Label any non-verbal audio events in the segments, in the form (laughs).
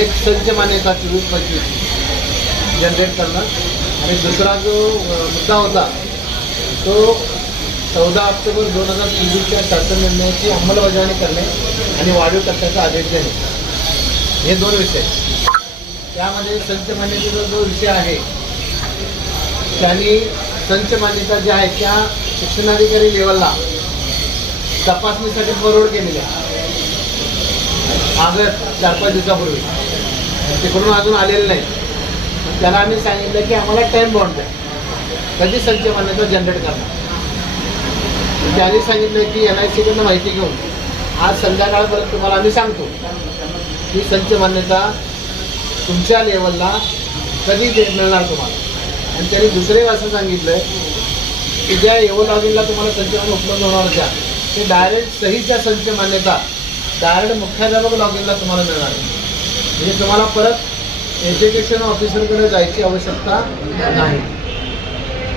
एक संच मान्यता चोवीस पंचवीस जनरेट करणं आणि दुसरा जो मुद्दा होता तो चौदा ऑक्टोबर दोन हजार चोवीसच्या शासन निर्णयाची अंमलबजावणी करणे आणि वाढीव टप्प्याचा आदेश देणे. हे दोन विषय. त्यामध्ये संच मान्यतेचा जो विषय आहे त्यांनी संच मान्यता ज्या आहे त्या शिक्षणाधिकारी लेवलला तपासणीसाठी फॉरवर्ड केलेल्या मागं चार पाच दिवसापूर्वी. तिकडून अजून आलेलं नाही. त्यांना आम्ही सांगितलं की आम्हाला टाईम बॉन्ड आहे कधी संच मान्यता जनरेट करणार? त्यांनी सांगितलं की एन आय सीकडनं माहिती घेऊन. आज संध्याकाळपर्यंत तुम्हाला आम्ही सांगतो की संच मान्यता तुमच्या लेवलला कधी दे मिळणार तुम्हाला. आणि त्यांनी दुसरे असं सांगितलं की ज्या एवो लॉगिनला तुम्हाला संच उपलब्ध होणार होत्या ते डायरेक्ट सहीच्या संच मान्यता डायरेक्ट मुख्याध्यापक लॉगिनला तुम्हाला मिळणार. म्हणजे तुम्हाला परत एज्युकेशन ऑफिसरकडे जायची आवश्यकता नाही.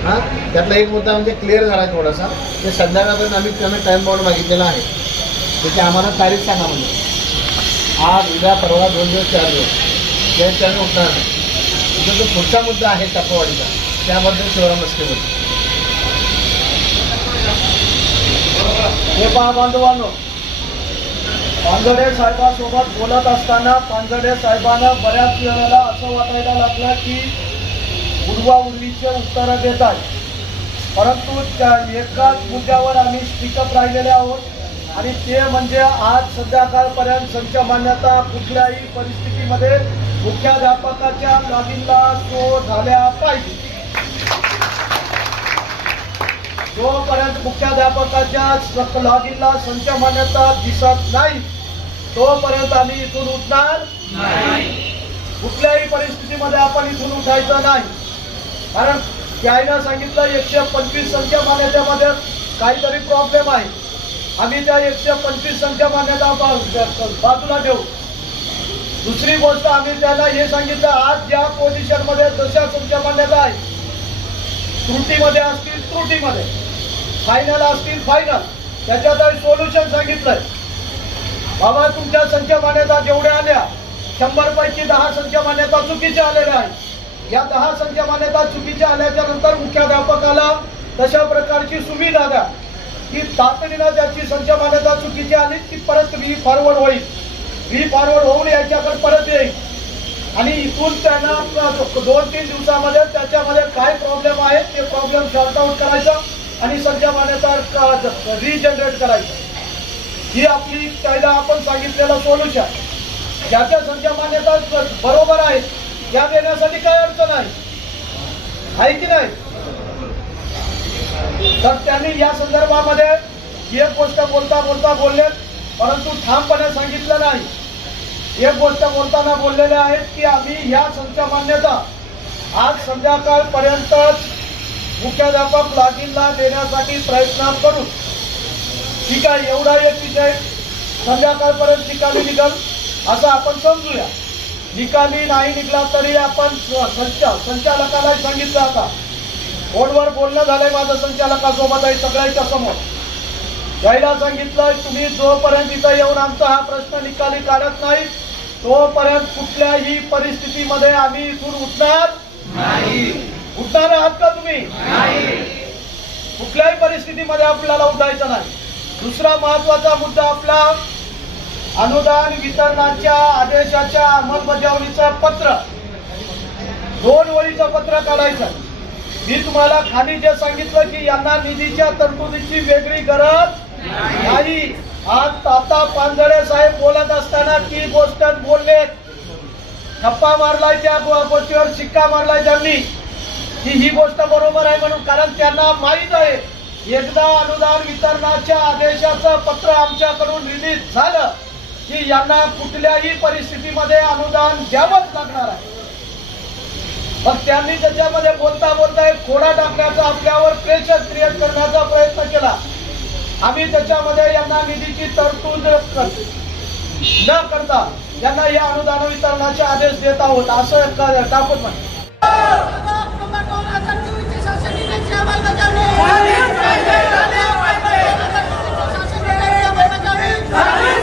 हां? त्यातला एक मुद्दा म्हणजे क्लिअर झाला आहे थोडासा. ते संध्याकाळपर्यंत आम्ही त्यांना टाईम बाउंड मागितलेला आहे. तर आम्हाला तारीख सांगा म्हणजे आज उद्या परवा दोन दिवस चार दिवस. या त्याने उठणार नाही. तुमचा जो पुढचा मुद्दा आहे टप्पवाडीचा त्याबद्दल शिवराम मस्के बोलतो हे पहा बांधवांनो पांजडे साहेबांसोबत बोलत असताना पांजडे साहेबांना बऱ्याच वेळेला असं वाटायला लागलं की उडवाउडवीचे उत्तरं देत आहे परंतु त्या एकाच मुद्द्यावर आम्ही स्टिकअप राहिलेले आहोत आणि ते म्हणजे आज संध्याकाळपर्यंत संच मान्यता कुठल्याही परिस्थितीमध्ये मुख्याध्यापकाच्या लॉगिनला तो झाल्या पाहिजे. जोपर्यंत मुख्याध्यापकाच्या लॉगिनला संच मान्यता दिसत नाही तोपर्यंत आम्ही इथून उठणार कुठल्याही परिस्थितीमध्ये आपण इथून उठायचं नाही. कारण त्यानं सांगितलं एकशे पंचवीस संख्या मान्यतेमध्ये काहीतरी प्रॉब्लेम आहे. आम्ही त्या एकशे पंचवीस संख्या मान्यता बाजूला ठेवू. दुसरी गोष्ट आम्ही त्याला हे सांगितलं आज ज्या पोझिशनमध्ये जशा संख्या मान्यता आहे. त्रुटीमध्ये असतील त्रुटीमध्ये. फायनल असतील फायनल त्याच्यात सोल्युशन सांगितलंय. बाबा तुमच्या संख्या मान्यता जेवढ्या आल्या शंभर पैकी दहा संख्या मान्यता चुकीच्या आलेल्या आहेत. या दहा संख्या मान्यता चुकीच्या आल्याच्यानंतर मुख्याध्यापकाला तशा प्रकारची सुविधा द्या. की तातडीनं त्याची संख्या मान्यता चुकीची आली ती परत व्ही फॉरवर्ड होईल. व्ही फॉरवर्ड होऊन याच्याकडे परत येईल. आणि इथून त्यांना दोन तीन दिवसामध्ये त्याच्यामध्ये काय प्रॉब्लेम आहे ते प्रॉब्लेम सॉर्ट आउट करायचं आणि संख्या मान्यता रिजनरेट करायचं. ही आपली कायदा आपण सांगितलेलं सोल्युशन ज्याच्या संख्या मान्यता बरोबर आहे त्या देण्यासाठी काय अडचण आहे आहे की नाही? तर त्यांनी या संदर्भामध्ये एक गोष्ट बोलता बोलता बोलले परंतु ठामपणे सांगितलं नाही. एक गोष्ट बोलताना बोललेले आहेत की आम्ही या संख्या मान्यता आज संध्याकाळपर्यंतच मुख्याध्यापक लॉगिनला देण्यासाठी प्रयत्न करू. ठीक आहे एवढा एक विषय संध्याकाळपर्यंत निकाली निघल असं आपण समजूया. निकाली नाही निघला तरी आपण संच संचालकाला सांगितलं आता. फोनवर बोलणं झालंय माझं संचालकासोबत आहे सगळ्यांच्या समोर. यायला सांगितलं तुम्ही जोपर्यंत इथं येऊन आमचा हा प्रश्न निकाली काढत नाही तोपर्यंत कुठल्याही परिस्थितीमध्ये आम्ही इथून उठणार उठणार आहात का तुम्ही? कुठल्याही परिस्थितीमध्ये आपल्याला उठायचं नाही. दुसरा महत्त्वाचा मुद्दा आपला अनुदान वितरणाच्या आदेशाच्या अंमलबजावणीचं पत्र. दोन ओळीचं पत्र काढायचं. मी तुम्हाला खाली जे सांगितलं की यांना निधीच्या तरतुदीची वेगळी गरज नाही. आज आता पांजळे साहेब बोलत असताना ती गोष्ट बोलले ठप्पा मारलाय त्या गोष्टीवर शिक्का मारलाय त्यांनी. की ही गोष्ट बरोबर आहे म्हणून कारण त्यांना माहीत आहे. एकदा अनुदान वितरणाच्या आदेशाचं पत्र आमच्याकडून रिलीज झालं की यांना कुठल्याही परिस्थितीमध्ये अनुदान द्यावंच लागणार आहे मग त्यांनी त्याच्यामध्ये बोलता बोलता एक खोडा टाकण्याचा आपल्यावर प्रेशर क्रिएट करण्याचा प्रयत्न केला आम्ही त्याच्यामध्ये यांना निधीची तरतूद न करता यांना या अनुदान वितरणाचे आदेश देत आहोत असं टाकून म्हणे ダ (laughs)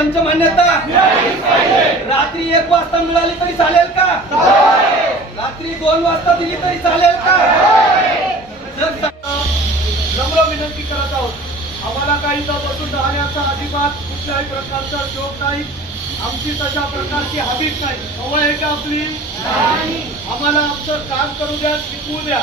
संच मान्यता. रात्री एक वाजता मिळाली तरी चालेल का? रात्री दोन वाजता दिली तरी चालेल का? नम्र विनंती करत आहोत. आम्हाला काही बसून राहण्याचा अजिबात कुठल्याही प्रकारचा शोक नाही. आमची तशा प्रकारची हमीच नाही. हवं आहे का आपली? आम्हाला आमचं काम करू द्या शिकवू द्या.